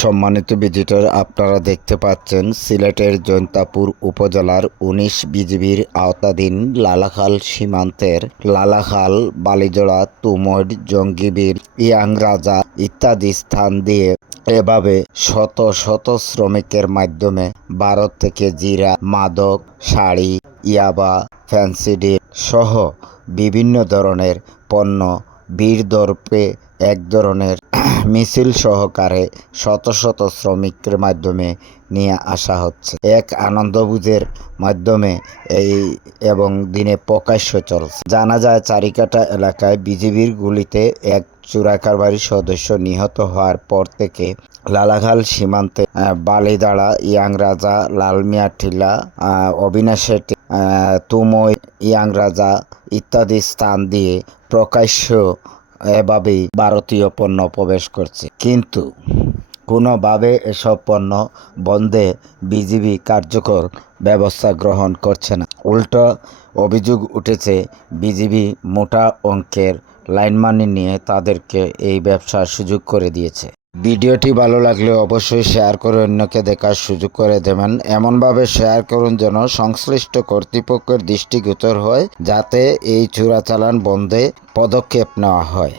সম্মানিত ভিজিটর, আপনারা দেখতে পাচ্ছেন সিলেটের জৈন্তাপুর উপজেলার ১৯ বিজিবির আওতাধীন লালাখাল সীমান্তের লালাখাল, বালিজোড়া, তুমৈর, জঙ্গিবীর, ইয়াংরাজা ইত্যাদি স্থান দিয়ে এভাবে শত শত শ্রমিকের মাধ্যমে ভারত থেকে জিরা, মাদক, শাড়ি, ইয়াবা, ফ্যান্সিডিল সহ বিভিন্ন ধরনের পণ্য বীরদর্পে এক ধরনের মিছিল সহকারে শত শত শ্রমিকের মাধ্যমে নিয়ে আসা হচ্ছে। এক আনন্দভোজের মাধ্যমে এবং দিনে প্রকাশ্য চলছে। জানা যায় চারিকাটা এলাকায় বিজিবির গুলিতে এক চোরাকারবারির সদস্য নিহত হওয়ার পর থেকে লালাখাল সীমান্তে বালিদাড়া, ইয়াংরাজা, লালমিয়াটিলা, অবিনাশেটি, তুমৈ, ইয়াংরাজা ইত্যাদি স্থান দিয়ে প্রকাশ্য এভাবেই ভারতীয় পণ্য প্রবেশ করছে, কিন্তু কোনোভাবে এসব পণ্য বন্ধে বিজিবি কার্যকর ব্যবস্থা গ্রহণ করছে না। উল্টো অভিযোগ উঠেছে বিজিবি মোটা অঙ্কের লাইন মানি নিয়ে তাদেরকে এই ব্যবসার সুযোগ করে দিয়েছে। ভিডিওটি ভালো লাগলে অবশ্যই শেয়ার করে অন্যকে দেখার সুযোগ করে দেবেন। এমনভাবে শেয়ার করুন যেন সংশ্লিষ্ট কর্তৃপক্ষের দৃষ্টিগোচর হয়, যাতে এই চোরাচালান বন্ধে পদক্ষেপ নেওয়া হয়।